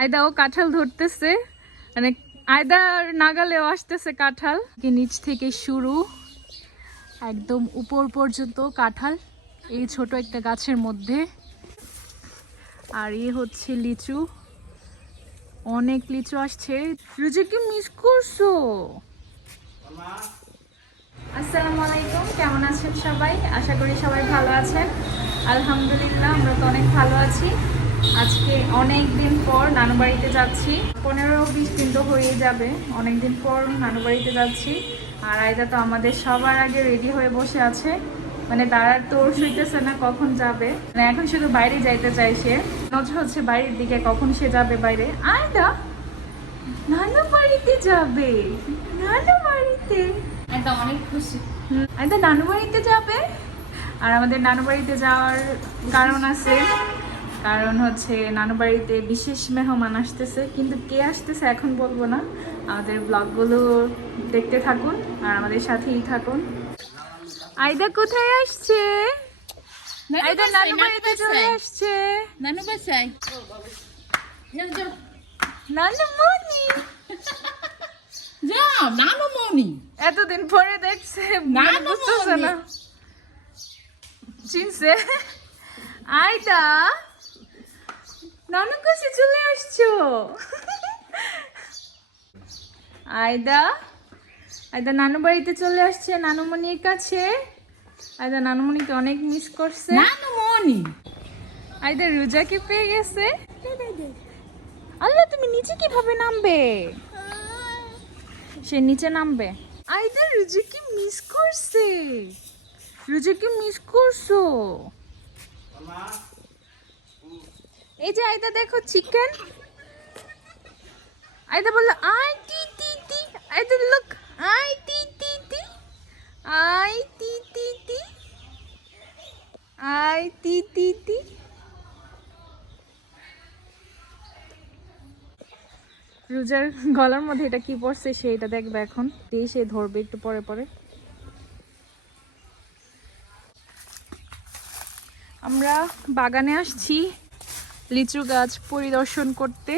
আয়দা ও কাঁঠাল ধরতেছে। মানে আয়দার নাগালেও আসতেছে কাঁঠাল। নিচ থেকে শুরু, একদম উপর পর্যন্ত কাঁঠাল, এই ছোট একটা গাছের মধ্যে। আর এই হচ্ছে লিচু। অনেক লিচু আসছে। রুজিকে মিস করছ? আসসালামু আলাইকুম, কেমন আছেন সবাই? আশা করি সবাই ভালো আছেন। আলহামদুলিল্লাহ, আমরা তো অনেক ভালো আছি। আজকে অনেক দিন পর নানু বাড়িতে যাচ্ছি। পনেরো বিশ দিন তো হয়ে যাবে। অনেক দিন পর নানু বাড়িতে যাচ্ছি। আর আয়দা তো আমাদের সবার আগে রেডি হয়ে বসে আছে। মানে তারা তোর শুইতেছে না কখন যাবে? মানে এখন শুধু বাইরে যাইতে চাই সে। নজর হচ্ছে বাইরের দিকে কখন সে যাবে বাইরে। আয়দা নানু বাড়িতে যাবে। নানু বাড়িতে। একদম অনেক খুশি। একদম নানু বাড়িতে যাবে। আর আমাদের নানু বাড়িতে যাওয়ার কারণ আছে। কারণ হচ্ছে নানু বাড়িতে বিশেষ মেহমান আসতেছে কিন্তু কে আসতেছে এখন বলব না। আমাদের ব্লগগুলো দেখতে থাকুন আর আমাদের সাথেই থাকুন। আয়দা কোথায় আসছে? আয়দা নানু বাড়িতে চলে আসছে। নানু নানু মনি। যাও নানু মনি। এতদিন পরে দেখছে নানু বুঝতেছে না। চিনছে। আয়দা। নানু কাছে চলে আসছো? আয়দা আয়দা নানু বাড়িতে চলে আসছে নানুমণির কাছে। আয়দা নানুমণিকে অনেক মিস করছে। নানু মনি আয়দা রোজাকে পেয়ে গেছে? আল্লাহ তুমি নিচে কীভাবে নামবে? সে নিচে নামবে। আয়দা রুজিকে মিস করছে। রুজিকে মিস করছ? এই যে আয়দা, দেখো চিকেন আয়দা বলল, আই, টি টি টি। আয়দা look, I, T T T. I, T T T. I, টি টি টি। রোজার গলার মধ্যে এটা কি পড়ছে সেইটা দেখবে এখন। দিয়ে সে ধরবে একটু পরে পরে। আমরা বাগানে আসছি। লিচু গাছ পরিদর্শন করতে।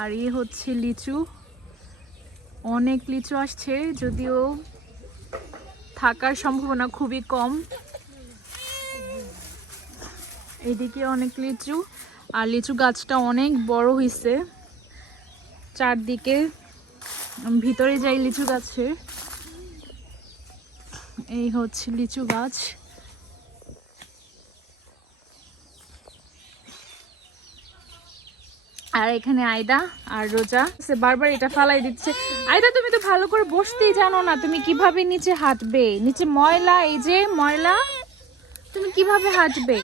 আর এই হচ্ছে লিচু। অনেক লিচু আসছে, যদিও থাকার সম্ভাবনা খুবই কম। এদিকে অনেক লিচু, আর লিচু গাছটা অনেক বড় হয়েছে চারদিকে ভিতরে যাই লিচু গাছের। এই হচ্ছে লিচু গাছ। আর এখানে আয়দা আর রোজা। সে বারবার এটা ফালাই দিচ্ছে। আয়দা, তুমি তো ভালো করে বসতেই জানো না, তুমি কীভাবে নিচে হাঁটবে? নিচে ময়লা, এই যে ময়লা, তুমি কীভাবে হাঁটবে?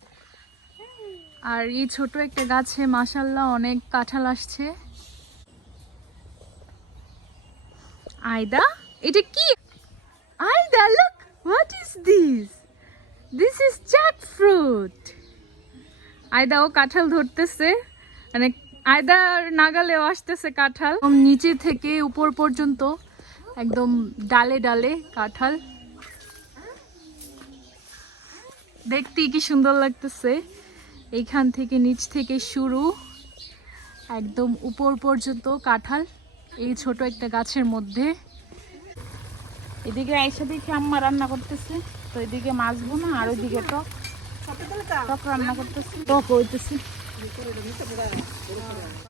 আর এই ছোট একটা গাছে মাসাল্লাহ অনেক কাঁঠাল আসছে। আয়দা, এটা কি? Ayda look what is this this is jackfruit Ayda, ও কাঁঠাল ধরতেছে। মানে আয়দার নাগালেও আসতেছে কাঁঠাল। নিচে থেকে উপর পর্যন্ত, একদম ডালে ডালে কাঁঠাল। দেখতে কি সুন্দর লাগতেছে। এইখান থেকে নিচ থেকে শুরু, একদম উপর পর্যন্ত কাঁঠাল, এই ছোট একটা গাছের মধ্যে। এদিকে আইসা দেখি আম্মা রান্না করতেছে, তো এদিকে মাছ বোনা আর ওইদিকে টক। টক রান্না করতেছে। টক হইতেছে। みんなから。